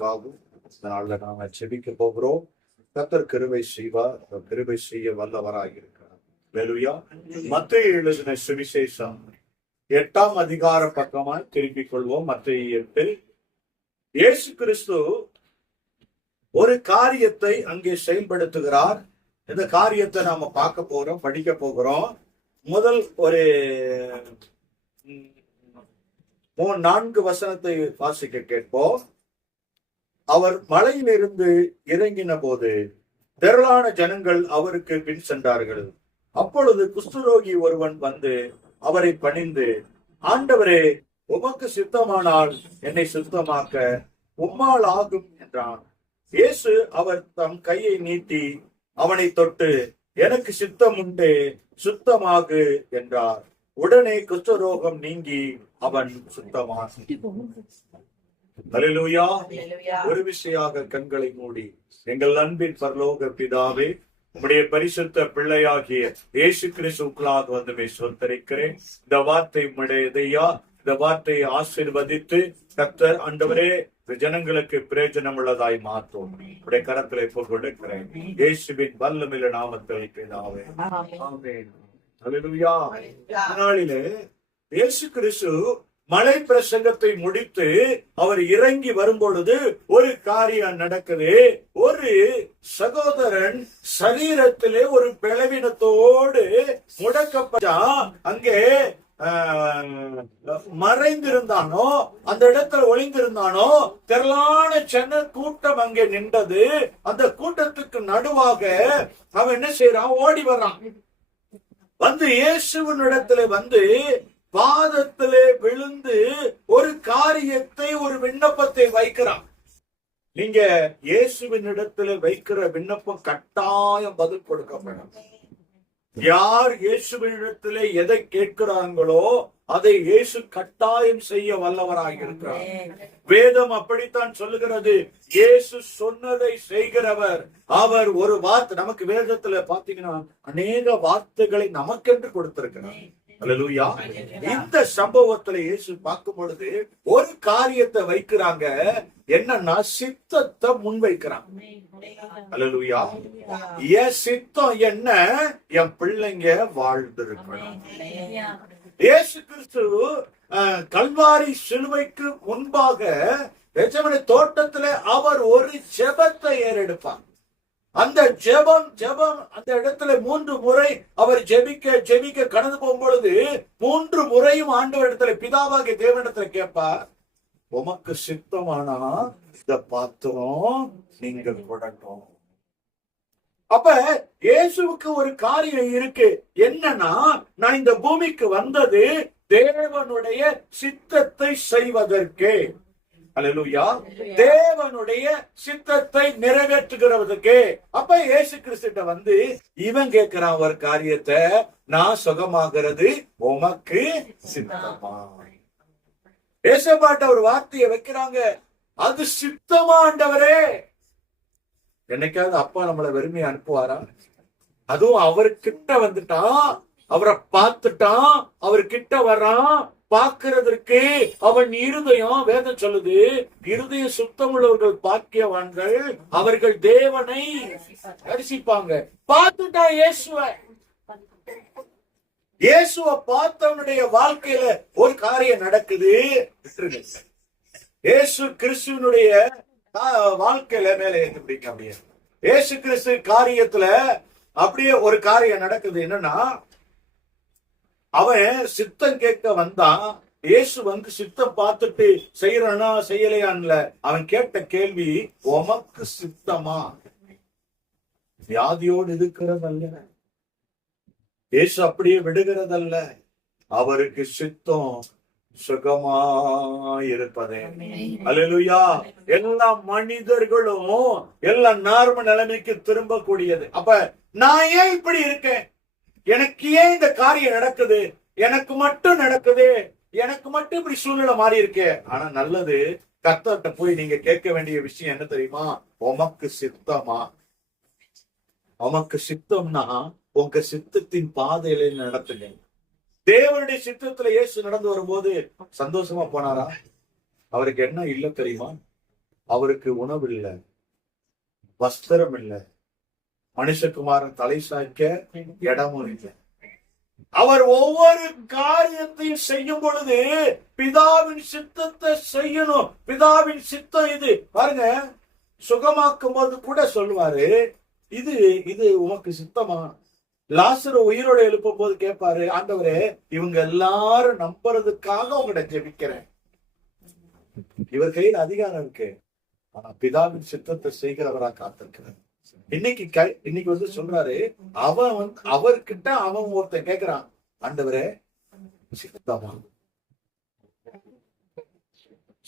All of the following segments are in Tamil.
அதனால நாம செபிக்க போகிறோம். கர்த்தர் கிருபை செய்வார். கிருபை செய்ய வல்லவராக இருக்கிறார். அல்லேலூயா. மத்தேயு எழுதின சுவிசேஷம் 8ஆம் அதிகார பக்கமாய் திருப்பிக் கொள்வோம். மத்தேயு 8. இயேசு கிறிஸ்து ஒரு காரியத்தை அங்கே செயல்படுத்துகிறார். இந்த காரியத்தை நாம பார்க்க போறோம், படிக்க போகிறோம். முதல் ஒரு 4 வசனத்தை வாசிக்க கேட்போம். அவர் மலையிலிருந்து இறங்கின போது திரளான ஜனங்கள் அவருக்கு பின் சென்றார்கள். அப்பொழுது குஷ்டரோகி ஒருவன் வந்து அவரை பணிந்து, ஆண்டவரே, உமக்கு சித்தமானால் என்னை சுத்தமாக்க உம்மால் ஆகும் என்றான். இயேசு அவர் தம் கையை நீட்டி அவனை தொட்டு, எனக்கு சித்தம் உண்டே, சுத்தமாகு என்றார். உடனே குஷ்டரோகம் நீங்கி அவன் சுத்தமானான். அல்லேலூயா. ஒரு விஷயாக கண்களை மூடி, எங்கள் அன்பின் பரலோக பிதாவே, உம்முடைய பரிசுத்த பிள்ளையாகிய இயேசு கிறிஸ்துவுக்குள்ளாக வந்து சொந்தரிக்கிறேன். இந்த வார்த்தை உம்முடையதையா, இந்த வார்த்தையை ஆசீர்வதித்து கர்த்தர் ஆண்டவரே ஜனங்களுக்கு பிரயோஜனம் உள்ளதாய் மாற்றும் உடைய கரங்களை கொடுக்கிறேன். இயேசுவின் வல்லமையுள்ள நாமத்தில் பிதாவே, ஆமென். அல்லேலூயா. நாளிலே இயேசு கிறிஸ்து மலை பிரசங்கத்தை முடித்து அவர் இறங்கி வரும்பொழுது ஒரு காரியம் நடக்குது. ஒரு சகோதரன் சரீரத்திலே ஒரு பலவீனத்தோடு முடக்கப்பட்டா அங்கே மறைந்திருந்தானோ, அந்த இடத்துல ஒளிந்திருந்தானோ, திரளான ஜன கூட்டம் அங்கே நின்றது. அந்த கூட்டத்துக்கு நடுவாக அவன் என்ன செய்யறான்? ஓடி வர்றான். வந்து இயேசுவின் இடத்துல வந்து பாதத்திலே விழுந்து ஒரு காரியத்தை, ஒரு விண்ணப்பத்தை வைக்கிறான். நீங்க இயேசுவின் இடத்துல வைக்கிற விண்ணப்பம் கட்டாயம் பதில் கொடுக்கப்படும். யார் இயேசுவின் இடத்திலே எதை கேட்கிறாங்களோ அதை இயேசு கட்டாயம் செய்ய வல்லவராக இருக்கிறார். வேதம் அப்படித்தான் சொல்லுகிறது. இயேசு சொன்னதை செய்கிறவர். அவர் ஒரு வார்த்தை, நமக்கு வேதத்துல பாத்தீங்கன்னா அநேக வார்த்தைகளை நமக்கென்று கொடுத்திருக்கிறார். அல்லேலூயா. இந்த சம்பவத்துல இயேசு பார்க்கும் பொழுது ஒரு காரியத்தை வைக்கிறாங்க. என்னன்னா, சித்தத்தை முன்வைக்கிறாங்க. அல்லேலூயா. என் சித்தம் என்ன? என் பிள்ளைங்க வாழ்ந்திருக்கணும். இயேசு கிறிஸ்து கல்வாரி சிலுவைக்கு முன்பாக கெத்செமனே தோட்டத்திலே அவர் ஒரு ஜெபத்தை ஏறெடுப்பார். அந்த ஜெபம் அந்த இடத்துல 3 முறை அவர் ஜெபிக்க கடந்து போகும் பொழுது 3 முறையும் ஆண்டவர் இடத்துல, பிதாவாகிய தேவனிடத்துல கேட்பார், உமக்கு சித்தமானா இந்த பாத்திரம் நீங்க கொடட்டும். அப்ப இயேசுவுக்கு ஒரு காரியம் இருக்கு. என்னன்னா, நான் இந்த பூமிக்கு வந்தது தேவனுடைய சித்தத்தை செய்வதற்கு. அல்லேலூயா. தேவனுடைய சித்தத்தை நிறைவேற்றுகிறதுக்கு. அப்ப இயேசு கிறிஸ்துட்ட வந்து இவன் கேட்கிறான் ஒரு காரியத்தை, நான் சுகமாகிறது உமக்கு சித்தமா? ஏசப்பாட்ட ஒரு வார்த்தையை வைக்கிறாங்க, அது சித்தமா ஆண்டவரே? என்னைக்காவது அப்பா நம்மளை வெறுமையை அனுப்புவாரா? அதுவும் அவர்கிட்ட வந்துட்டான், அவரை பார்த்துட்டான், அவர்கிட்ட வர்றான். பார்க்கிறதற்கு அவன் இருதயம், வேதம் சொல்லுது, இருதயம் சுத்தம் உள்ளவர்கள் பாக்கியவான்கள், அவர்கள் தேவனை தரிசிப்பாங்க. பார்த்துட்டான் இயேசுவை பார்த்தவனுடைய வாழ்க்கையில ஒரு காரியம் நடக்குது. இயேசு கிறிஸ்துவனுடைய வாழ்க்கையில மேல ஏத்து பிடிக்க அப்படியே இயேசு கிறிஸ்து காரியத்துல அப்படியே ஒரு காரியம் நடக்குது. என்னன்னா, அவன் சித்தம் கேட்க வந்தான். இயேசு வந்து சித்தம் பார்த்துட்டு செய்யறானா செய்யலையான்ல. அவன் கேட்ட கேள்வி, உமக்கு சித்தமா? வியாதியோடு இருக்கிறதல்ல, இயேசு அப்படியே விடுகிறதல்ல. அவருக்கு சித்தம் சுகமாயிருப்பதே. அல்லேலூயா. எல்லா மனிதர்களும் எல்லா நார்மல் நிலைமைக்கு திரும்ப கூடியது. அப்ப நான் ஏன் இப்படி இருக்கேன்? எனக்கு ஏன் இந்த காரியம் நடக்குது? எனக்கு மட்டும் நடக்குது, எனக்கு மட்டும் இப்படி சூழ்நிலை மாறி இருக்கு. ஆனா நல்லது, கர்த்தர்ட்ட போய் நீங்க கேட்க வேண்டிய விஷயம் என்ன தெரியுமா? உமக்கு சித்தமா? உமக்கு சித்தம்னா உங்க சித்தத்தின் பாதையில நடத்துங்க. தேவனுடைய சித்தத்துல இயேசு நடந்து வரும்போது சந்தோஷமா போனாரா? அவருக்கு என்ன இல்ல தெரியுமா? அவருக்கு உணவு இல்லை, வஸ்திரம் இல்லை, மனுஷகுமாரன் தலை சாய்க்க இடமும் இல்லை. அவர் ஒவ்வொரு காரியத்தையும் செய்யும் பொழுது பிதாவின் சித்தத்தை செய்யணும். பிதாவின் சித்தம் இது. பாருங்க, சுகமாக்கும் போது கூட சொல்லுவாரு, இது இது உமக்கு சித்தமா? லாசரு உயிரோட எழுப்பும் போது கேட்பாரு, ஆண்டவரே இவங்க எல்லாரும் நம்புறதுக்காக உங்கள்கிட்ட ஜெபிக்கிறேன். இவர் கையில் அதிகாரம் இருக்கு, ஆனா பிதாவின் சித்தத்தை செய்கிறவரா காத்திருக்கிறார். இன்னைக்கு வந்து சொல்றாரு, அவர்கிட்ட அவன் ஒருத்தன் கேட்கிறான், ஆண்டவரே சித்தமா?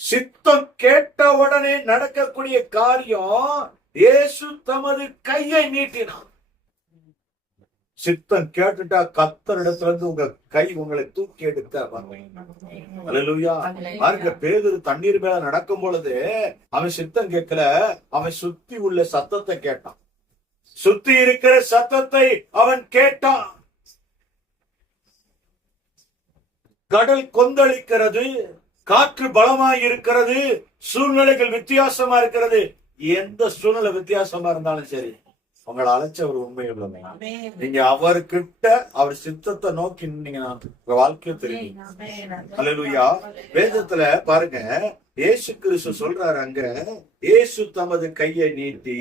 சித்தம் கேட்ட உடனே நடக்கக்கூடிய காரியம், இயேசு தமது கையை நீட்டினார். சித்தம் கேட்டுட்டா கர்த்தரிடத்துல இருந்து உங்க கை உங்களை தூக்கி எடுக்க. அல்லேலூயா. பாருங்க, பேதுரு தண்ணீர் மேல நடக்கும் பொழுது அவன் சித்தம் கேட்கல, அவன் சுத்தி உள்ள சத்தத்தை கேட்டான். சுத்தி இருக்கிற சத்தத்தை அவன் கேட்டான். கடல் கொந்தளிக்கிறது, காற்று பலமாய் இருக்கிறது, சூழ்நிலைகள் வித்தியாசமா இருக்கிறது. எந்த சூழ்நிலை வித்தியாசமா இருந்தாலும் சரி, உங்களை அழைச்ச ஒரு உண்மையுள்ளமை. நீங்க அவர்கிட்ட அவர் சித்தத்தை நோக்கி நின்னீங்கன்னா உங்க வாழ்க்கையை தெரியும். அல்லேலூயா. வேதத்துல பாருங்க, இயேசு கிறிஸ்து சொல்றாரு, அங்க இயேசு தமது கையை நீட்டி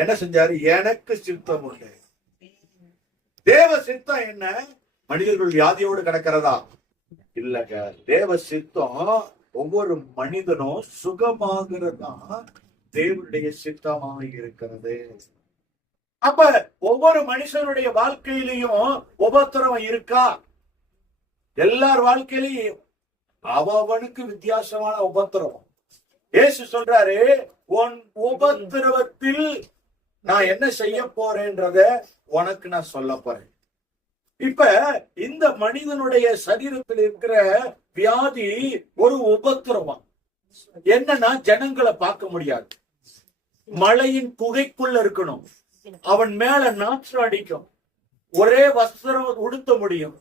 என்ன செஞ்சாரு? எனக்கு சித்தம் உண்டு. தேவ சித்தம் என்ன? மனிதர்கள் வியாதியோடு கிடக்கிறதா? இல்லங்க. தேவ சித்தம் ஒவ்வொரு மனிதனும் சுகமாகிறதா தேவனுடைய சித்தமாக இருக்கிறது. அப்ப ஒவ்வொரு மனுஷனுடைய வாழ்க்கையிலையும் உபத்திரவம் இருக்கா? எல்லார் வாழ்க்கையிலையும் அவனுக்கு வித்தியாசமான உபத்திரவம். இயேசு சொல்றாரு, உன் உபத்திரவத்தில் நான் என்ன செய்ய போறேன்றத உனக்கு நான் சொல்ல போறேன். இப்ப இந்த மனிதனுடைய சரீரத்தில் இருக்கிற வியாதி ஒரு உபத்திரவம். என்னன்னா, ஜனங்களை பார்க்க முடியாது, மழையின் குகைக்குள்ள இருக்கணும், அவன் மேல நாற்று அடிக்கும், ஒரே வஸ்திரம் உடுத்த முடியும்,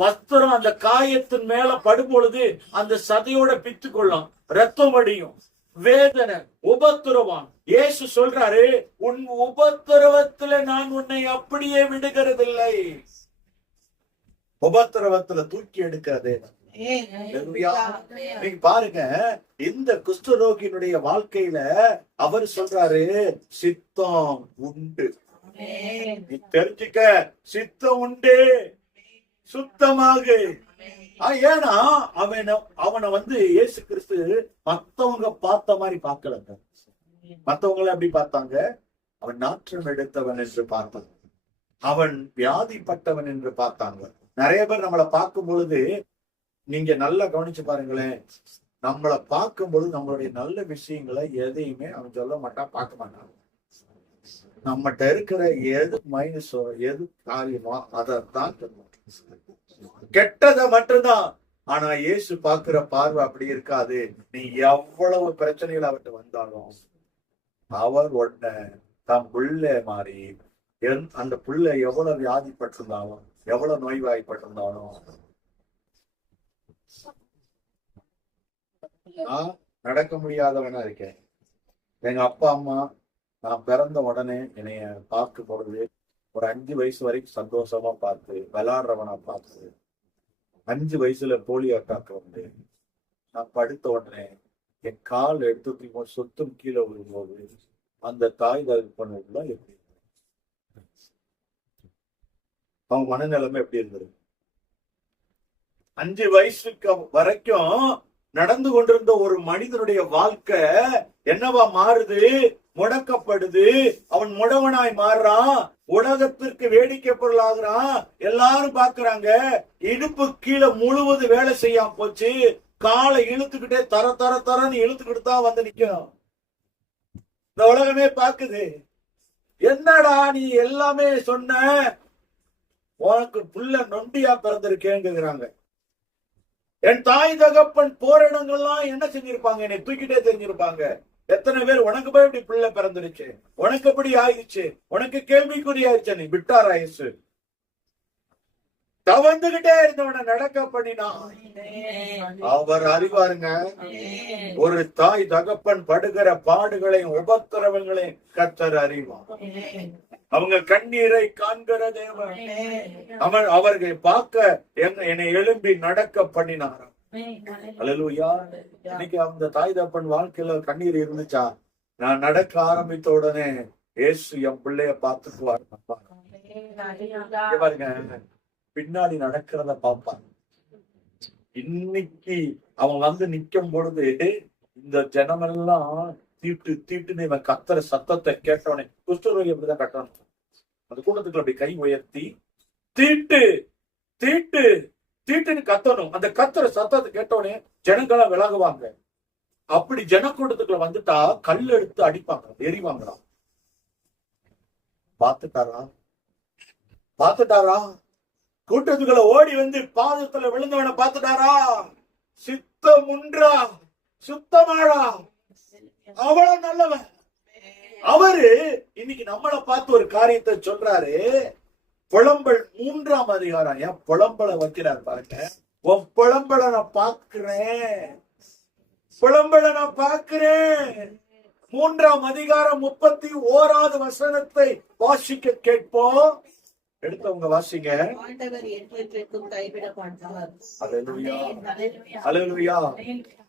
வஸ்திரம் அந்த காயத்தின் மேல படும் பொழுது அந்த சதையோட பித்து கொள்ளும், ரத்தம் அடியும், வேதனை, உபத்திரவம். இயேசு சொல்றாரு, உன் உபத்திரவத்துல நான் உன்னை அப்படியே விடுகிறதில்லை. உபத்திரவத்துல தூக்கி எடுக்கிறது. நீங்க பாருங்க, இந்த குஷ்டரோகியினுடைய வாழ்க்கையில அவர் சொல்றாரு, சித்தம் உண்டு. நீ தெரிஞ்சுக்க, சித்தம் உண்டு, சுத்தமாக. ஏன்னா அவனை வந்து இயேசு கிறிஸ்து மத்தவங்க பார்த்த மாதிரி பார்க்கலங்க. மத்தவங்களை எப்படி பார்த்தாங்க? அவன் நாற்றம் எடுத்தவன் என்று பார்த்தாங்க, அவன் வியாதிப்பட்டவன் என்று பார்த்தாங்க. நிறைய பேர் நம்மளை பார்க்கும் பொழுது, நீங்க நல்லா கவனிச்சு பாருங்களேன், நம்மளை பார்க்கும் பொழுது நம்மளுடைய நல்ல விஷயங்களை எதையுமே அவன் சொல்ல மாட்டான், பார்க்க மாட்டான். நம்மகிட்ட இருக்கிற எது மைனஸோ எது காரியமோ அதைத்தான் சொல்லுவான், கெட்டதை மட்டும்தான். ஆனா இயேசு பார்க்கிற பார்வை அப்படி இருக்காது. நீ எவ்வளவு பிரச்சனைகள் அவர்கிட்ட வந்தாலும் அவர் உடனே தம் புள்ள மாறி, அந்த புள்ள எவ்வளவு வியாதிப்பட்டிருந்தாலும் எவ்வளவு நோய்வாய்ப்பட்டிருந்தாலும், நான் நடக்க முடியாதவனா இருக்கேன், எங்க அப்பா அம்மா நான் பிறந்த உடனே என்னைய பார்க்க பொழுது ஒரு 5 வயசு வரைக்கும் சந்தோஷமா பார்த்து விளையாடுறவனா பார்த்து, 5 வயசுல போலியோ அட்டாக் வந்து நான் படுத்த உடனே என் கால் எடுத்து சொத்தும் கீழே விழும்போது அந்த தாய் தகப்பனுக்குள்ள எப்படி அவங்க மனநிலைமை எப்படி இருந்தது? 5 வயசுக்கு வரைக்கும் நடந்து கொண்டிருந்த ஒரு மனிதனுடைய வாழ்க்கை என்னவா மாறுது? முடக்கப்படுது. அவன் முடவனாய் மாறுறான், உலகத்திற்கு வேடிக்கை பொருளாகிறான், எல்லாரும் பாக்குறாங்க. இடுப்பு கீழே முழுவது வேலை செய்யாம போச்சு, காலை இழுத்துக்கிட்டே தர தர தரன்னு இழுத்துக்கிட்டு தான் வந்து நிக்கணும். இந்த உலகமே பாக்குது, என்னடா நீ எல்லாமே சொன்ன, உனக்கு புள்ள நொண்டியா பிறந்திருக்கேங்கிறாங்க. என் தாய் தகப்பன் போராடங்கள்லாம் என்ன செஞ்சிருப்பாங்க? என்னை தூக்கிட்டே தெரிஞ்சிருப்பாங்க. எத்தனை பேர் உனக்கு போய் இப்படி பிள்ளை பிறந்துருச்சு, உனக்கு எப்படி ஆயிடுச்சு, உனக்கு கேள்விக்குறி ஆயிடுச்சு, நீ விட்டார் ஆயிடுச்சு. தவந்துகிட்டே இருந்தவனை நடக்க பண்ணினான். அவர் அறிவாருங்க. ஒரு தாய் தகப்பன் படுகிற பாடுகளையும் உபத்திரவங்களையும் கர்த்தர் அறிவார். அவங்க கண்ணீரை காண்கிற தேவன். அவர்களை பார்க்க என்னை எழும்பி நடக்க பண்ணினாராம். அல்லேலூயா. இன்னைக்கு அந்த தாய் தகப்பன் வாழ்க்கையில கண்ணீர் இருந்துச்சா? நான் நடக்க ஆரம்பித்த உடனே இயேசு என் பிள்ளைய பார்த்துக்குவார். பாருங்க, பின்னாடி நடக்கிறத பார்ப்பாங்க. இன்னைக்கு அவன் வந்து நிக்கும் பொழுது இந்த ஜனமெல்லாம் தீட்டு தீட்டுன்னு இவன் கத்துற சத்தத்தை கேட்டவனே, குஷ்டரோகி அப்படிதான் கட்டணும். அந்த கூட்டத்துக்குள்ள அப்படி கை உயர்த்தி தீட்டு தீட்டு தீட்டுன்னு கத்தணும். அந்த கத்துற சத்தத்தை கேட்டவனே ஜனங்களா விலகுவாங்க. அப்படி ஜனக்கூட்டத்துக்குள்ள வந்துட்டா கல் எடுத்து அடிப்பாங்க, எரிவாங்களாம். பாத்துட்டாரா? கூட்டத்துக்குள்ள ஓடி வந்து பாதத்துல விழுந்தவனை பாத்துட்டாரா? சித்தம் உண்டா, சுத்தமாடா, அவ்வளவு நல்லவன். அவரு இன்னைக்கு நம்மளை பார்த்து ஒரு காரியத்தை சொல்றாரு. புலம்பல் 3ஆம் அதிகாரம். ஏன் புலம்பலை வைக்கிறார் பாருங்க. உன் புலம்பலை நான் பார்க்கிறேன், புலம்பலை நான் பார்க்கிறேன். 3ஆம் அதிகாரம் 31வது வசனத்தை வாசிக்க கேட்போம். எடுத்தவங்க வாசிங்க. அல்லேலூயா.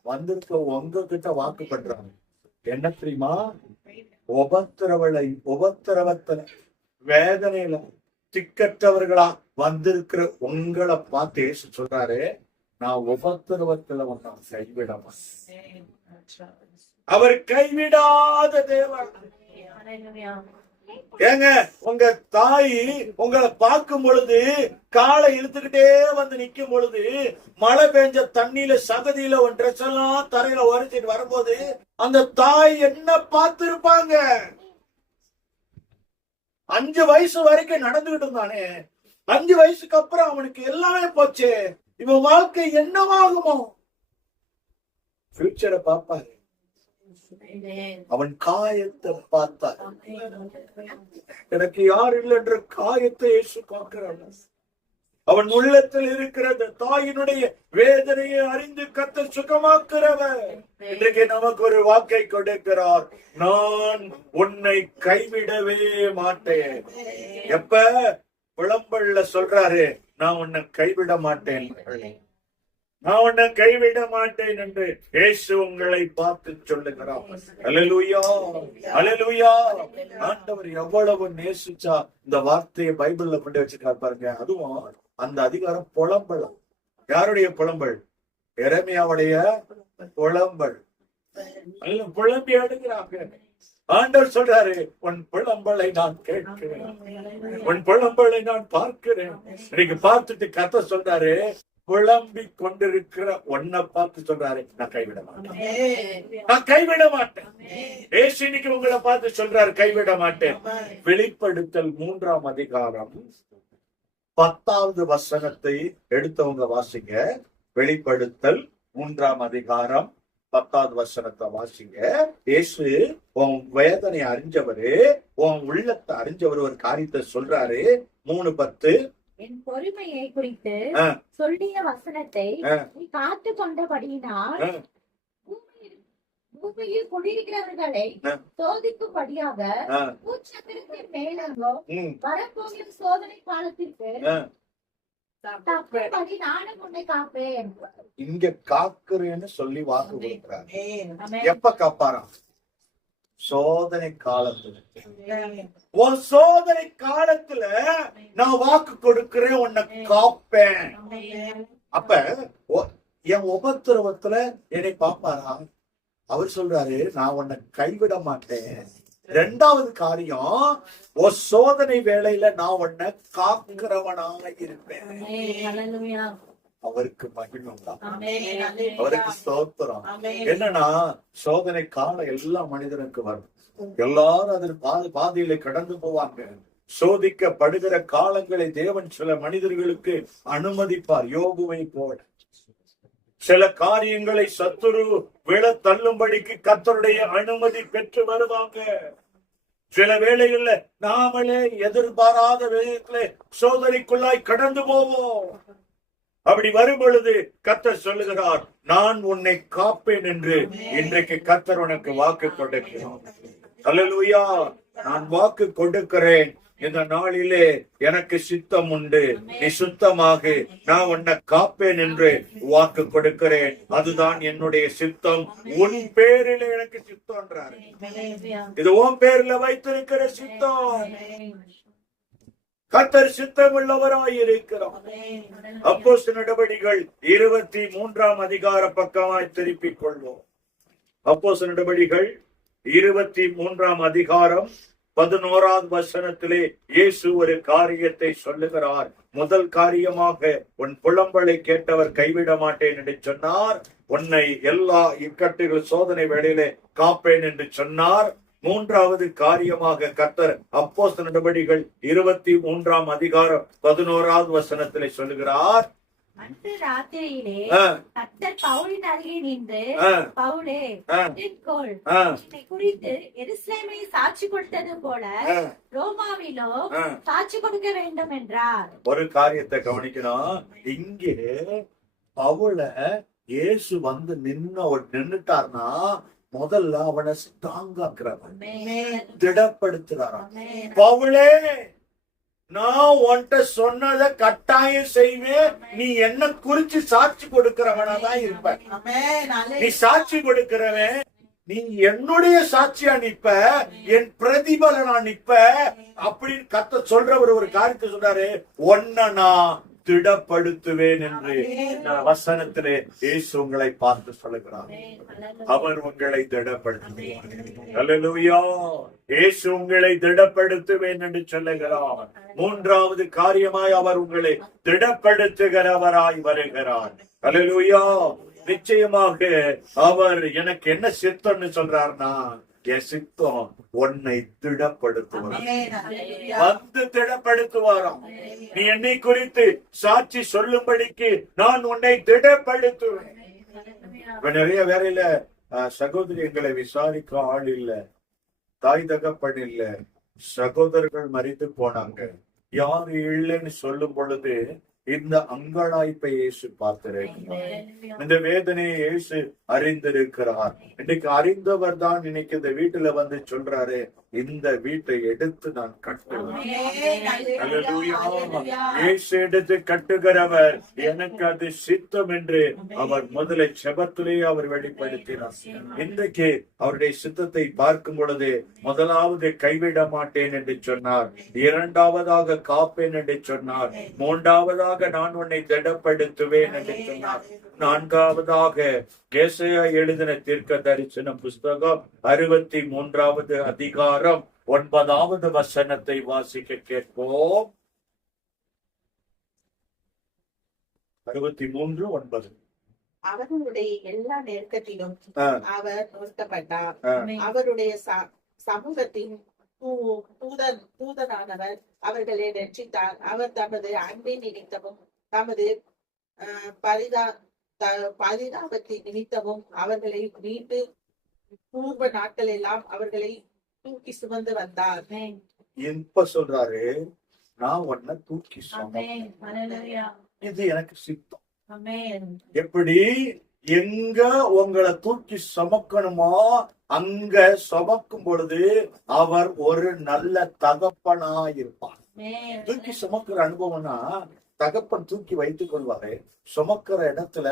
வந்திருக்க உங்ககிட்ட வாக்கு பண்றாங்க. என்ன தெரியுமா? உபத்திரவத்துல வேதனையில திக்கற்றவர்களா வந்திருக்கிற உங்களை பார்த்து இயேசு சொல்றாரு, நான் உபத்திரவத்துல ஒன்ன கைவிட மாட்டேன். அவர் கைவிடாத தேவன். ஏங்க, உங்க தாய் உங்களை பார்க்கும் பொழுது காலை இழுத்துக்கிட்டே வந்து நிக்கும் பொழுது மழை பெஞ்ச தண்ணியில சகதியில ஒரு ட்ரெஸ் எல்லாம் தரையில உரைச்சிட்டு வரும்போது அந்த தாய் என்ன பார்த்திருப்பாங்க? 5 வயசு வரைக்கும் நடந்துகிட்டு இருந்தானே, 5 வயசுக்கு அப்புறம் அவனுக்கு எல்லாமே போச்சு. இவன் வாழ்க்கை என்னவாகுமோ? ஃபியூச்சரை பார்ப்பாரு. அவன் காயத்தை பார்த்தார். எனக்கு யார் இல்லை என்ற காயத்தை இயேசு பார்க்கிறான். அவன் உள்ளத்தில் இருக்கிறது தாயினுடைய வேதனையை அறிந்து கர்த்தர் சுகமாக்குறவர். இன்றைக்கு நமக்கு ஒரு வாக்கை கொடுக்கிறார், நான் உன்னை கைவிடவே மாட்டேன். எப்ப புலம்பல்ல சொல்றாரு, நான் உன்னை கைவிட மாட்டேன், நான் உன்னை கைவிட மாட்டேன் என்று இயேசு உங்களை பார்த்து சொல்லுகிறார். அல்லேலூயா, அல்லேலூயா. ஆண்டவர் எவ்வளவு நேசிச்சா இந்த வார்த்தையை பைபிள்ல கொண்டு வச்சிருக்காரு பாருங்க. அதுவும் அந்த அதிகாரம் புலம்பல். யாருடைய புலம்பல்? எரேமியாவுடைய புலம்பல். புலம்பி அடுக்கிறாங்க. ஆண்டவர் சொல்றாரு, உன் புலம்பலை நான் கேட்கிறேன், உன் புலம்பலை நான் பார்க்கிறேன். இன்னைக்கு பார்த்துட்டு கதை சொல்றாரு, புலம்பி கொண்டிருக்கிற ஒன்ன பார்த்து சொல்றாரு, நான் கைவிட மாட்டேன், நான் கைவிட மாட்டேன். ஏசு இன்னைக்கு உங்களை பார்த்து சொல்றாரு, கைவிட மாட்டேன். வெளிப்படுத்தல் 3ஆம் அதிகாரம் 10வது வசனத்தை எடுத்தவங்க வாசிங்க. வெளிப்படுத்தல் 3ஆம் அதிகாரம் 10வது வசனத்தை வாசிங்க. இயேசு உன் வேதனை அறிஞ்சவரு, உன் உள்ளத்தை அறிஞ்சவர் ஒரு காரியத்தை சொல்றாரு. 3:10. என் பொறுமையை குறித்து சொல்லிய வசனத்தை நீ காத்து கொண்டபடியினால் பூமியில் குடியிருக்கிறவர்களை சோதிக்கும்படியாக பூச்சத்திற்கு மேலங்கும் வரப்போகிற சோதனை காலத்திற்கு தப்பும்படி நானும் உன்னை காப்பேன். இங்க காக்குறேன்னு சொல்லி வாக்கு கொடுக்கிறார். எப்ப காப்பாராம்? சோதனை காலத்துல. ஒரு சோதனை காலத்துல நான் வாக்கு கொடுக்கிறேன், உன்னை காப்பேன். அப்ப என் உபத்திரவத்துல என்னை பாப்பாரா? அவர் சொல்றாரு, நான் உன்னை கைவிட மாட்டேன். 2வது காரியம், ஒரு சோதனை வேளையில நான் உன்னை காக்கிறவனாக இருப்பேன். அவருக்கு மகிழ்வுதான், அவருக்கு ஸ்தோத்திரம். என்னன்னா, சோதனை காலம் எல்லா மனிதனுக்கு வரும். எல்லாரும் அதில் பாதையில கடந்து போவாங்க. சோதிக்கப்படுகிற காலங்களை தேவன் சில மனிதர்களுக்கு அனுமதிப்பார். யோபுவை போல சில காரியங்களை சத்துரு விழ தள்ளும்படிக்கு கர்த்தருடைய அனுமதி பெற்று வருவாங்க. சில வேளைகள்ல நாமளே எதிர்பாராத வேகத்திலே சோதனைக்குள்ளாய் கடந்து போவோம். அப்படி வரும் பொழுது கர்த்தர் சொல்லுகிறார், நான் உன்னை காப்பேன் என்று இன்றைக்கு கர்த்தர் உனக்கு வாக்கு கொடுக்கிறார். அல்லேலூயா. நான் வாக்கு கொடுக்கிறேன், இந்த நாளிலே எனக்கு சித்தம் உண்டு, நீ சுத்தமாக, நான் உன்னை காப்பேன் என்று வாக்கு கொடுக்கிறேன். அதுதான் என்னுடைய சித்தம். உன் பேரில எனக்கு சித்தம்ன்றார். இது உன் பேர்ல வைத்திருக்கிற சித்தம். கர்த்தர் சித்தம் உள்ளவராய் இருக்கிறார். அப்போஸ்தலர் நடபடிகள் 23ஆம் அதிகார பக்கமாய் திருப்பிக் கொள்வோம். அப்போஸ்தலர் நடபடிகள் 23ஆம் அதிகாரம் 11வது வசனத்திலே இயேசு ஒரு காரியத்தை சொல்லுகிறார். முதல் காரியமாக, உன் புலம்பலை கேட்டவர் கைவிட மாட்டேன் என்று சொன்னார். உன்னை எல்லா இக்கட்டுகள் சோதனை வேளையிலே காப்பேன் என்று சொன்னார். மூன்றாவது காரியமாக கர்த்தர் அப்போஸ்தலர் நடபடிகள் 23ஆம் அதிகாரம் 11வது வசனத்திலே சொல்லுகிறார். அன்று ராத்திரியிலே கர்த்தர் பவுலின் அருகே நின்று, பவுலே, கொள், என்னை குறித்து எருசலேமை சாட்சி கொடுத்தது போல ரோமாவிலோ சாட்சி கொடுக்க வேண்டும் என்றார். ஒரு காரியத்தை கவனிக்கணும். இங்கே பவுல இயேசு வந்து நின்னுட்டார்னா முதல்ல அவனை ஸ்ட்ராங்காக்குறார், திடப்படுத்துறாராம். பவுலே, நான் உன்கிட்ட சொன்னதை கட்டாயம் செய்வேன், நீ என்ன குறிச்சு சாட்சி கொடுக்கிறவனாதான் இருப்ப. நீ சாட்சி கொடுக்கிறவன், நீ என்னுடைய சாட்சியா நிப்ப, என் பிரதிபலனா நிப்ப அப்படின்னு கர்த்தர் சொல்றவர் ஒரு காரியத்தை சொல்றாரு. ஒன்ன நான் திடப்படுத்துவேன் என்று வசனத்திலே இயேசு உங்களை பார்த்து சொல்லுகிறார். அவர் உங்களை திடப்படுத்துவார். அல்லேலூயா. இயேசு உங்களை திடப்படுத்துவேன் என்று சொல்லுகிறார். மூன்றாவது காரியமாய் அவர் உங்களை திடப்படுத்துகிறவராய் வருகிறார். அல்லேலூயா. நிச்சயமாக அவர் எனக்கு என்ன சித்தம்னு சொல்றாருன்னா, என் சித்தம் உன்னை திடப்படுத்துவார். வந்து திடப்படுத்துவாராம். நீ என்னை குறித்து சாட்சி சொல்லும்படிக்கு நான் உன்னை திடப்படுத்துவேன். இப்ப நிறைய வேலையில சகோதரி எங்களை விசாரிக்க ஆள் இல்ல, தாய் தகப்பன் இல்ல, சகோதரர்கள் மரித்து போனாங்க, யாரு இல்லைன்னு சொல்லும் பொழுது இந்த அங்கலாய்ப்பை இயேசு பார்த்திருக்கிறார். இந்த வேதனையை இயேசு அறிந்திருக்கிறார். இன்னைக்கு அறிந்தவர் தான் இன்னைக்கு இந்த வீட்டுல வந்து சொல்றாரு, இந்த வீட்டை எடுத்து நான் கட்டுவேன். இயேசு எடுத்து கட்டுகிறவர், எனக்கு அது சித்தம் என்று அவர் முதலை செபத்திலேயே அவர் வெளிப்படுத்தினார். இன்றைக்கு அவருடைய சித்தத்தை பார்க்கும் பொழுது முதலாவது கைவிட மாட்டேன் என்று சொன்னார், இரண்டாவதாக காப்பேன் என்று சொன்னார், மூன்றாவதாக நான் உன்னை திடப்படுத்துவேன் என்று சொன்னார், நான்காவதாக ஏசாயா எழுதின தீர்க்க தரிசன புஸ்தகம் 63வது அதிகாரம் 9வது வசனத்தை வாசிக்க கேட்போம். 63:9. அவர்களுடைய எல்லா நெருக்கத்திலும் அவர் நோக்கப்பட்டார். அவருடைய சமூகத்தின் தூதனானவர் அவர்களை ரட்சித்தார். அவர் தமது அன்பின் நிமித்தமும் தமது பரிதாபத்தின் நிமித்தமும் அவர்களை மீட்டு பூர்வ நாட்கள் எல்லாம் அவர்களை தூக்கி சுமந்து வந்தார். இப்ப சொல்றாரு, நான் உன்னை தூக்கி சுமந்தேன். இது எனக்கு சித்தம். எப்படி எங்க உங்களை தூக்கி சுமக்கணுமோ அங்க சுமக்கும் பொழுது அவர் ஒரு நல்ல தகப்பனா இருப்பார். தூக்கி சுமக்கிற அனுபவம்னா, தகப்பன் தூக்கி வைத்துக் கொள்வாரு. சுமக்கிற இடத்துல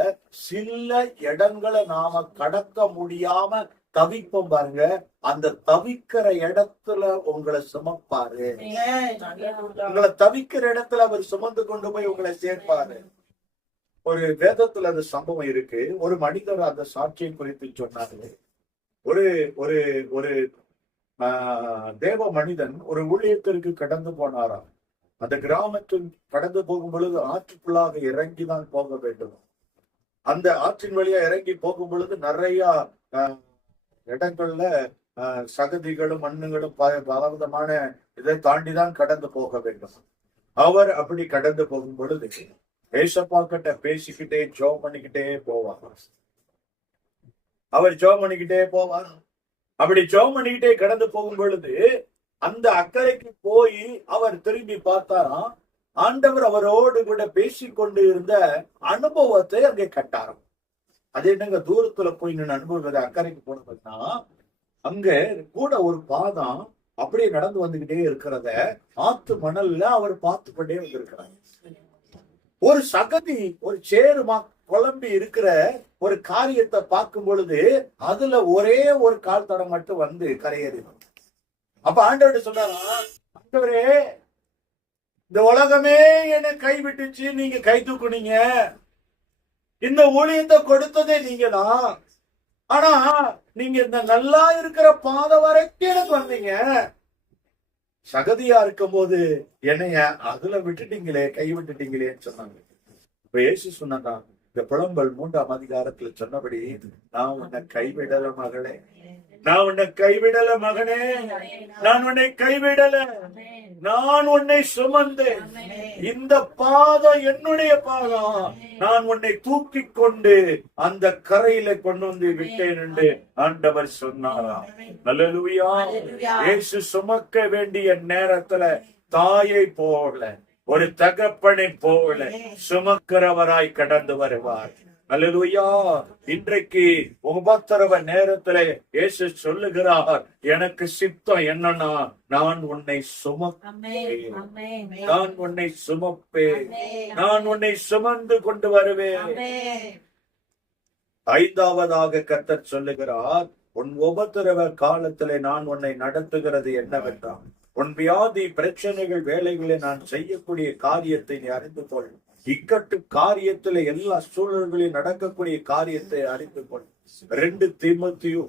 சில இடங்களை நாம கடக்க முடியாம தவிப்போம் பாருங்க, அந்த தவிக்கிற இடத்துல உங்களை சுமப்பாரு. உங்களை தவிக்கிற இடத்துல அவர் சுமந்து கொண்டு போய் உங்களை சேர்ப்பாரு. ஒரு வேதத்துல அந்த சம்பவம் இருக்கு. ஒரு மனிதர் அந்த சாட்சியை குறித்து சொன்னாரு. ஒரு ஒரு ஒரு தேவ மனிதன் ஒரு ஊழியத்திற்கு கடந்து போனாராம். அந்த கிராமத்தில் கடந்து போகும் பொழுது ஆற்றுக்குள்ளாக இறங்கிதான் போக வேண்டும். அந்த ஆற்றின் வழியா இறங்கி போகும் பொழுது நிறைய இடங்கள்ல சகதிகளும் மண்ணுகளும் பலவிதமான இதை தாண்டிதான் கடந்து போக வேண்டும். அவர் அப்படி கடந்து போகும் பொழுது ஏசப்பா கிட்ட பேசிக்கிட்டே ஜெபம் பண்ணிக்கிட்டே போவார். அவர் ஜெபம் பண்ணிக்கிட்டே போவார். அப்படி ஜெபம் பண்ணிக்கிட்டே கடந்து போகும் பொழுது அந்த அக்கறைக்கு போய் அவர் திரும்பி பார்த்தாராம். ஆண்டவர் அவரோடு கூட பேசிக்கொண்டு இருந்த அனுபவத்தை அங்கே கட்டாராம். அது என்னங்க, தூரத்துல போய் நின்று அனுபவத்தை அக்கறைக்கு போனதுன்னா, அங்க கூட ஒரு பாதம் அப்படியே நடந்து வந்துகிட்டே இருக்கிறத ஆத்து மணல்ல அவர் பார்த்து கொண்டே வந்திருக்கிறார். ஒரு சகதி, ஒரு சேருமா குழம்பி இருக்கிற ஒரு காரியத்தை பார்க்கும் பொழுது அதுல ஒரே ஒரு கால் தடம் மட்டும் வந்து கரையேறி. அப்ப ஆண்டவர் சொல்றாரா, ஆண்டவரே, இந்த உலகமே என்னை கைவிட்டுச்சு, நீங்க கை தூக்குனீங்க, இந்த ஊழியத்தை கொடுத்ததே நீங்க தான். ஆனா நீங்க இந்த நல்லா இருக்கிற பாதை வரைக்கும் எனக்கு வந்தீங்க, சகதியா இருக்கும் போது என்னைய அதுல விட்டுட்டீங்களே, கை விட்டுட்டீங்களேன்னு சொன்னாங்க. இப்ப இயேசு சொன்னா, இந்த புலம்பல் 3ஆம் அதிகாரத்துல சொன்னபடி, நான் உன்னை கைவிடல மகளே, நான் உன்னை கைவிடல மகனே, நான் உன்னை கைவிடல, நான் உன்னை சுமந்தேன், இந்த பாதம் என்னுடைய பாதம், நான் உன்னை தூக்கி கொண்டு அந்த கரையில கொண்டு வந்து விட்டேன் என்று ஆண்டவர் சொன்னாராம். அல்லேலூயா. இயேசு சுமக்க வேண்டிய நேரத்துல தாயை போல, ஒரு தகப்பனை போல சுமக்கிறவராய் கடந்து வருவார். அல்லேலூயா. இன்றைக்கு உபத்திரவ நேரத்துல இயேசு சொல்லுகிறார், எனக்கு சித்தம் என்னன்னா, நான் உன்னை சுமப்பேன், நான் உன்னை சுமப்பேன், நான் உன்னை சுமந்து கொண்டு வருவேன். 5ஆவதாக கர்த்தர் சொல்லுகிறார், உன் உபத்திரவ காலத்திலே நான் உன்னை நடத்துகிறது என்னவென்றால், உன் வியாதி பிரச்சனைகள் வேலைகளை நான் செய்யக்கூடிய காரியத்தை நீ அறிந்து கொள். இக்கட்டு காரியத்துல எல்லா சூழல்களில் நடக்கக்கூடிய காரியத்தை அறிந்து கொள். 2 தீமோத்தேயு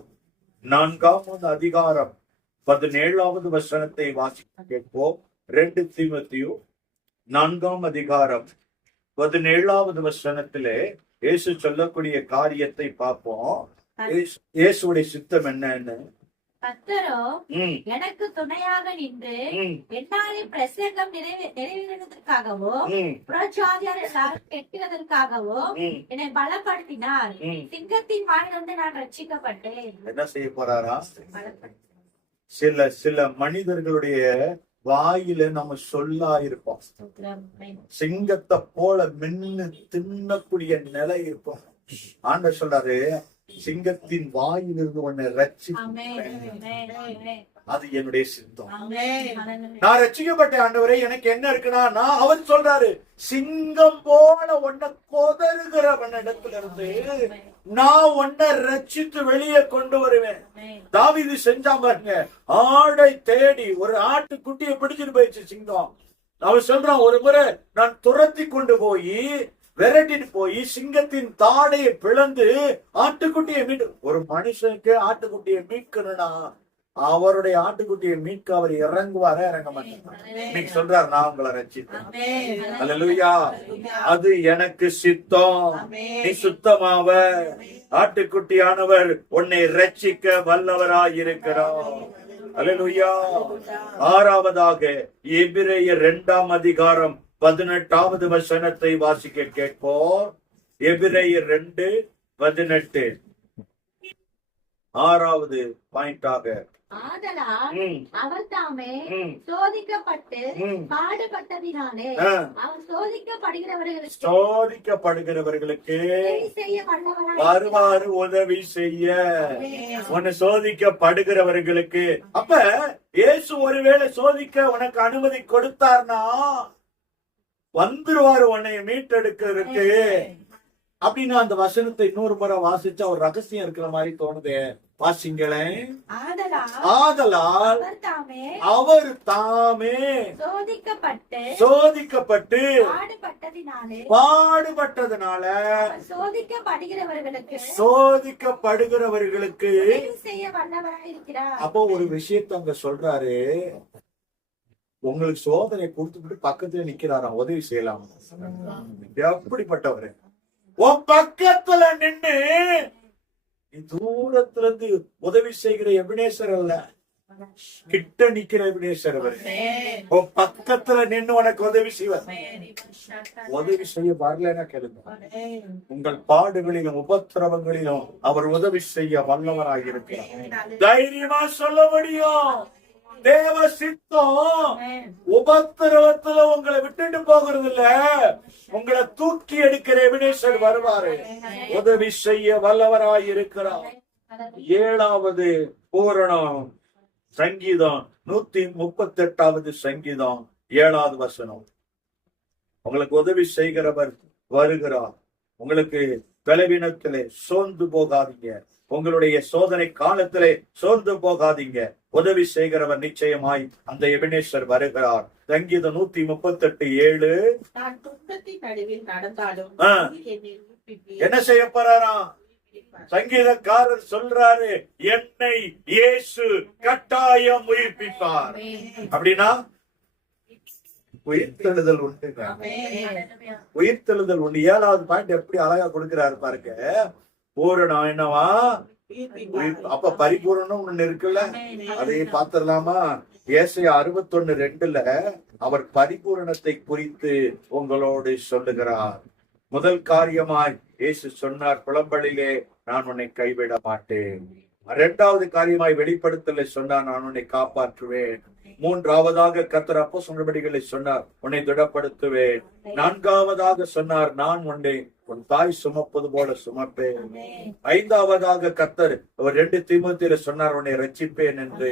4ஆம் அதிகாரம் 17ஆவது வசனத்தை வாசிக்க கேட்போம். 2 தீமோத்தேயு 4ஆம் அதிகாரம் 17ஆவது வசனத்திலே இயேசு சொல்லக்கூடிய காரியத்தை பார்ப்போம். இயேசுடைய சித்தம் என்னன்னு. கர்த்தரோ எனக்கு துணையாக நின்று என்னாலே பிரசங்கம் நிறைவேறுவதற்காகவோ புறஜாதியார் எல்லாரும் கேட்கிறதற்காகவோ என்னை பலப்படுத்தினார். சிங்கத்தின் வாயிலிருந்து நான் ரட்சிக்கப்பட்டேன். என்ன செய்ய போறாரா? சில மனிதர்களுடைய வாயில நம்ம சொல்லா இருப்போம், சிங்கத்தை போல மின்னு தின்னக்கூடிய நிலை இருப்போம். ஆண்டவர் சொல்றாரு, சிங்கத்தின் வாயிலிருந்து உன்னை ரட்சிப்பேன், அது என்னுடைய சித்தம். நான் ரட்சிக்கப்பட்ட ஆண்டவரே, எனக்கு என்ன இருக்குன்னா, அவர் சொல்றாரு, சிங்கம் போல உன்னை கொதறுகிறவன் இடத்துல இருந்து நான் உன்னை ரட்சித்து வெளியே கொண்டு வருவேன். தாவீது செஞ்சா பாருங்க, ஆடை தேடி ஒரு ஆட்டுக்குட்டியை பிடிச்சிட்டு போயிடுச்சு சிங்கம். அவர் சொல்றான், ஒரு முறை நான் துரத்தி கொண்டு போய் விரட்டிட்டு போய் சிங்கத்தின் தாடையை பிளந்து ஆட்டுக்குட்டியை மீட்டு. ஒரு மனுஷனுக்கு ஆட்டுக்குட்டியை மீட்கணும்னா அவருடைய ஆட்டுக்குட்டியை மீட்க அவர் இறங்குவார, இறங்க மாட்டார். இன்னைக்கு சொல்றாரு, நான் உங்களை ரட்சித்தேன். அல்லேலூயா. அது எனக்கு சித்தம், நீ சுத்தமாவ. ஆட்டுக்குட்டியானவர் உன்னை ரட்சிக்க வல்லவராய் இருக்கிறார். அல்லேலூயா. 6ஆவதாக எபிரேயர் 2ஆம் அதிகாரம் 18ஆவது வசனத்தை வாசிக்க கேட்போம். எபிரேயர் 2:18 6ஆவது பாயிண்டாக. ஆதலால் அவர் தாமே சோதிக்கப்பட்டு பாடுபட்டதினாலே அவர் சோதிக்கப்படுகிறவர்களுக்கு வருவாரு உதவி செய்ய. உன்னை சோதிக்கப்படுகிறவர்களுக்கு. அப்ப இயேசு ஒருவேளை சோதிக்க உனக்கு அனுமதி கொடுத்தார்னா வந்துருவாரு உன்னை மீட்டெடுக்கிறதுக்கு. அப்படின்னு அந்த வசனத்தை இன்னொரு முறை வாசிச்சா ஒரு ரகசியம் இருக்கிற மாதிரி தோணுது. வாசிங்களேன். ஆதலால் அவர் தாமே சோதிக்கப்பட்டு பாடுபட்டதுனால சோதிக்கப்படுகிறவர்களுக்கு. அப்போ ஒரு விஷயத்த அங்க சொல்றாரு, உங்களுக்கு சோதனை கொடுத்துட்டு பக்கத்துல நிக்கிறாராம், உதவி செய்யலாம். எப்படிப்பட்டவரு? உன் பக்கத்துல நின்று தூரத்துல இருந்து உதவி செய்கிற எபினேசர் அல்ல, கிட்ட நிக்கிற எபினேசர். உன் பக்கத்துல நின்று உனக்கு உதவி செய்வார். உதவி செய்ய வரலன்னா கேளுங்க. உங்கள் பாடுகளிலும் உபத்திரவங்களிலும் அவர் உதவி செய்ய வல்லவராக இருக்கிறார். தைரியமா சொல்ல முடியும். தேவ சித்தம் உபத்திரவத்துல உங்களை விட்டுட்டு போகிறது இல்ல, உங்களை தூக்கி எடுக்கிற எபினேசர் வருவாரு, உதவி செய்ய வல்லவராய் இருக்கிறார். 7வது பூரணம் சங்கீதம் 138வது சங்கீதம் 7வது வசனம். உங்களுக்கு உதவி செய்கிறவர் வருகிறார். உங்களுக்கு பலவீனத்திலே சோர்ந்து போகாதீங்க, உங்களுடைய சோதனை காலத்திலே சோர்ந்து போகாதீங்க. உதவி செய்கிறவர் நிச்சயமாய் அந்த எபினேசர் வருகிறார். சங்கீதம் 138:7. நான் துன்பத்தின் நடுவில் நடந்தாலும் என்ன செய்ய போறாராம்? சங்கீதக்காரர் சொல்றாரு, என்னை இயேசு கட்டாயம் உயிர்ப்பிப்பார். அப்படின்னா உயிர்த்தெழுதல் உண்டு, உயிர்த்தெழுதல் உண்டு. 7வது பாயிண்ட் எப்படி அழகா கொடுக்கிறாரு பாருங்க. பூரணம் என்னவா? அப்ப பரிபூரணம் ஒண்ணு இருக்குல்ல, அதை பாத்திரலாமா? ஏசாயா 61:2 அவர் பரிபூரணத்தை குறித்து உங்களோடு சொல்லுகிறார். முதல் காரியமாய் இயேசு சொன்னார், புலம்பலிலே நான் உன்னை கைவிட மாட்டேன். 2வது காரியமாய் வெளிப்படுத்தலை சொன்னார், நான் உன்னை காப்பாற்றுவேன். 3வதாக கர்த்தர் அப்போஸ்தலர்களை சொன்னார், உன்னை திடப்படுத்துவேன். 4வதாக சொன்னார், நான் உன்னை உன் தாய் சுமப்பது போல சுமப்பேன். 5வதாக கர்த்தர் 2 தீமோத்தேயுல சொன்னார், உன்னை ரட்சிப்பேன் என்று.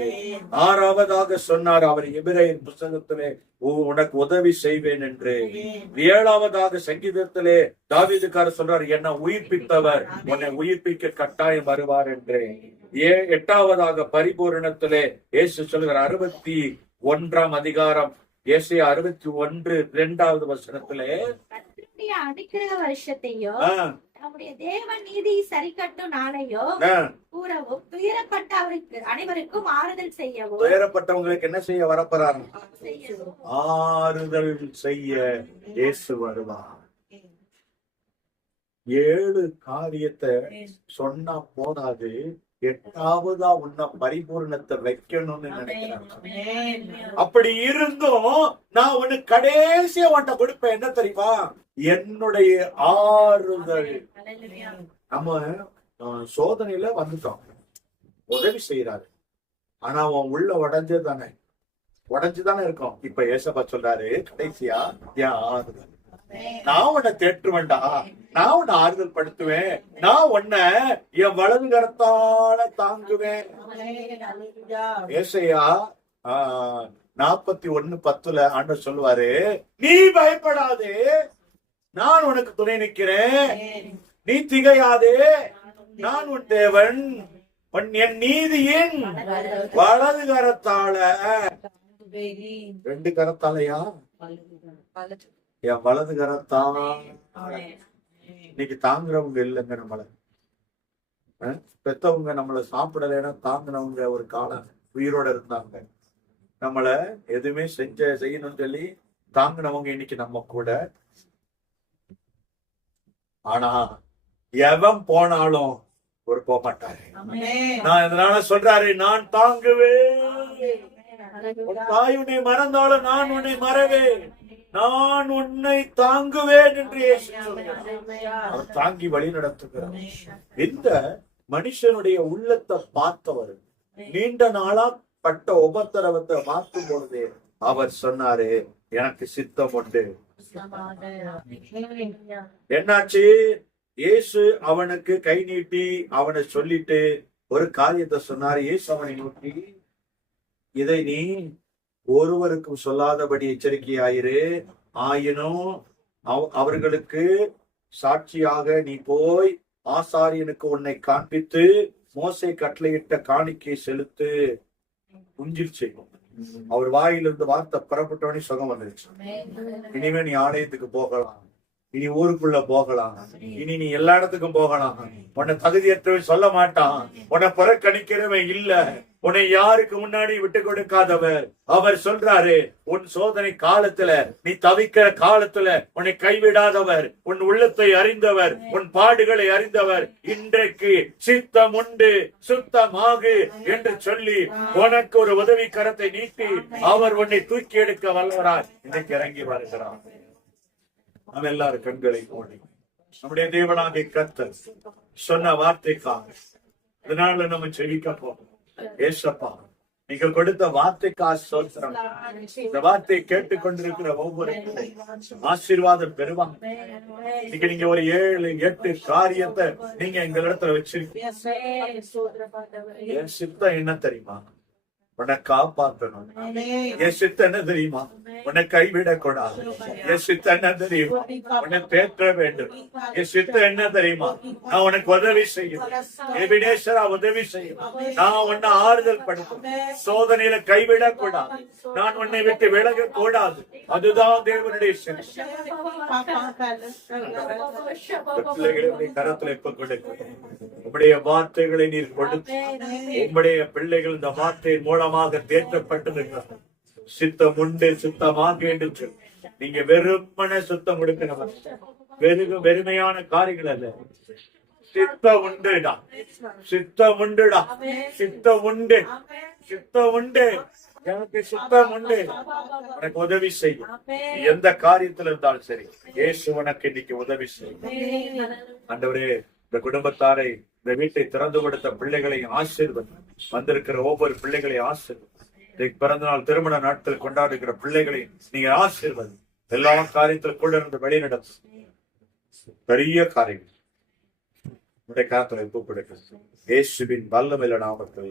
6வதாக சொன்னார், அவர் எபிரேயர் புத்தகத்திலே உனக்கு உதவி செய்வேன் என்று. 7வதாக சங்கீதத்திலே தாவீதுக்காரர் சொல்றார், என்ன உயிர்ப்பித்தவர் உன்னை உயிர்ப்பிக்க கட்டாயம் வருவார் என்று. 8வதாக பரிபூரணத்திலே இயேசு சொல்கிறார், 61ஆம் அதிகாரம் ஏசாயா 61:2வது வசனத்திலே, அனுக்கிரக வருஷத்தையோ நம்முடைய தேவ நீதி சரி கட்டும் நாளையோ கூறவும், துயரப்பட்ட அவருக்கு அனைவருக்கும் ஆறுதல் செய்யவும். துயரப்பட்டவங்களுக்கு என்ன செய்ய வரப்போறாரு? ஆறுதல் செய்ய இயேசு வருவார். 7 காரியத்தை சொன்னா போதாது, 8வதா உன்ன பரிபூர்ணத்தை வைக்கணும்னு நினைக்கிறேன். அப்படி இருந்தும் நான் உனக்கு கடைசியா உன்ட்ட கொடுப்பேன், என்ன தெரியுமா? என்னுடைய ஆறுதல். நம்ம சோதனையில வந்துட்டோம், உதவி செய்யறாரு, ஆனா அவன் உள்ள உடைஞ்சுதானே இருக்கும். இப்ப ஏசப்பா சொல்றாரு, கடைசியா என் ஆறுதல், நான் உன்னை தேற்றுவேன்டா, நான் உன்னை ஆறுதல் படுத்துவேன், நான் உன்னை என் வலது கரத்தால தாங்குவேன். ஏசாயா 41:10 ஆண்டவர் சொல்லுவாரு, நீ பயப்படாதே, நான் உனக்கு துணை நிற்கிறேன், நீ திகையாதே, நான் உன் தேவன், என் நீதியின் வலது கரத்தால. 2 கரத்தாலையா? என் வலது கரத்தால. இன்னைக்கு தாங்குறவங்க இல்லைங்க நம்மள. பெத்தவங்க நம்மள சாப்பிடலைன்னா தாங்கினவங்க ஒரு காலம் உயிரோட இருந்தாங்க. நம்மள எதுவுமே செய்யணும்னு சொல்லி தாங்கினவங்க இன்னைக்கு நம்ம கூட. ஆனா எவன் போனாலும் ஒரு போக மாட்டாரு. நான் இதனால சொல்றாரு, நான் தாங்குவேன், தாய் உன்னை மறந்தாலும் நான் உன்னை மறவேன், நான் உன்னை தாங்குவேன் என்று அவர் தாங்கி வழி நடத்துகிறார். இந்த மனுஷனுடைய உள்ளத்தை பார்த்தவர் நீண்ட நாளா பட்ட உபத்திரவத்தை மாற்றும் பொழுது அவர் சொன்னாரு, எனக்கு சித்தம் உண்டு. என்னாச்சு? இயேசு அவனுக்கு கை நீட்டி அவனை சொல்லிட்டு ஒரு காரியத்தை சொன்னாரு. இயேசு அவனை நோக்கி, இதை நீ ஒருவருக்கும் சொல்லாதபடி எச்சரிக்கையாயிரு, ஆயினும் அவர்களுக்கு சாட்சியாக நீ போய் ஆசாரியனுக்கு உன்னை காண்பித்து மோசே கட்டளையிட்ட காணிக்கை செலுத்து. குஞ்சில் செய்யும். அவர் வாயிலிருந்து வார்த்தை புறப்பட்டவனே சுகம் வந்துருச்சு. இனிமே நீ ஆலயத்துக்கு போகலாம், இனி ஊருக்குள்ள போகலாம், இனி நீ எல்லா இடத்துக்கும் போகலாம். உன்னை தகுதியற்றவன் சொல்ல மாட்டான், உன்னை புறக்கணிக்கிறவன் இல்ல, உன்னை யாருக்கு முன்னாடி விட்டு கொடுக்காதவர். அவர் சொல்றாரு, உன் சோதனை காலத்துல நீ தவிக்கிற காலத்துல உன்னை கைவிடாதவர், உன் உள்ளத்தை அறிந்தவர், உன் பாடுகளை அறிந்தவர். இன்றைக்கு சித்தம் உண்டு, சுத்தமாகு என்று சொல்லி உனக்கு ஒரு உதவி கரத்தை நீட்டி அவர் உன்னை தூக்கி எடுக்க வல்லவராய் இன்னைக்கு இறங்கி வருகிறார். நம்ம எல்லாரும் கண்களை மூடி நம்முடைய தேவனாகிய கர்த்தர் சொன்ன வார்த்தைக்காக இதனால நம்ம செவிக்க போறோம். ஏசப்பா, நீங்க கொடுத்த வார்த்தைக்காக ஸ்தோத்திரம். இந்த வார்த்தையை கேட்டுக்கொண்டிருக்கிற ஒவ்வொரு ஆசீர்வாதம் பெறுவாங்க. இன்னைக்கு நீங்க ஒரு 7-8 காரியத்தை நீங்க எங்க இடத்துல வச்சிருக்கீங்க. என் சித்தம் என்ன தெரியுமா? உன்னை காப்பாற்றணும். என் சித்தம் என்ன தெரியுமா? உன்னை கைவிடக்கூடாது. என் சித்தம் என்ன தெரியுமா? உன்னை தேற்ற வேண்டும். என் சித்தம் என்ன தெரியுமா? நான் உனக்கு உதவி செய்யும். எபினேசரா உதவி செய்யும். நான் உன்னை ஆறுதல் படுத்தும். சோதனையில கைவிடக்கூடாது. நான் உன்னை விட்டு விலக கூடாது. அதுதான் தேவனுடைய சித்தம். பிள்ளைகளை கரத்துல இப்ப கொடுக்க உம்முடைய வார்த்தைகளை நீர் கொடுத்து உம்முடைய பிள்ளைகள் இந்த வார்த்தையின் மூலமாக தேற்றப்பட்டிருக்கிறார். சித்தம் உண்டு சித்தமாக என்று சொல்லி நீங்க வெறுமன சுத்தம் கொடுக்கணும். வெறுமையான காரியங்கள் அல்ல. சித்தம் உண்டுடா, சித்தம் உண்டுடா, சித்தம் உண்டு, சித்தம் உண்டு. எனக்கு சுத்தம் உண்டு. உனக்கு உதவி செய்யும். எந்த காரியத்துல இருந்தாலும் சரி, இயேசு உனக்கு இன்னைக்கு உதவி செய்யும். ஆண்டவரே, இந்த குடும்பத்தாரை, இந்த வீட்டை திறந்து கொடுத்த பிள்ளைகளை ஆசீர்வதி. வந்திருக்கிற ஒவ்வொரு பிள்ளைகளை ஆசீர்வதி. பிறந்த நாள் திருமண நாட்கள் கொண்டாடுகிற பிள்ளைகளை நீங்க ஆசீர்வதி. எல்லா காரியத்திலும் கூட இருந்து வழி நடத்தும். பெரிய காரியம் உடைய காலத்துல ஒப்பு கொடுக்க இயேசுவின் வல்லமையில நாமத்தில்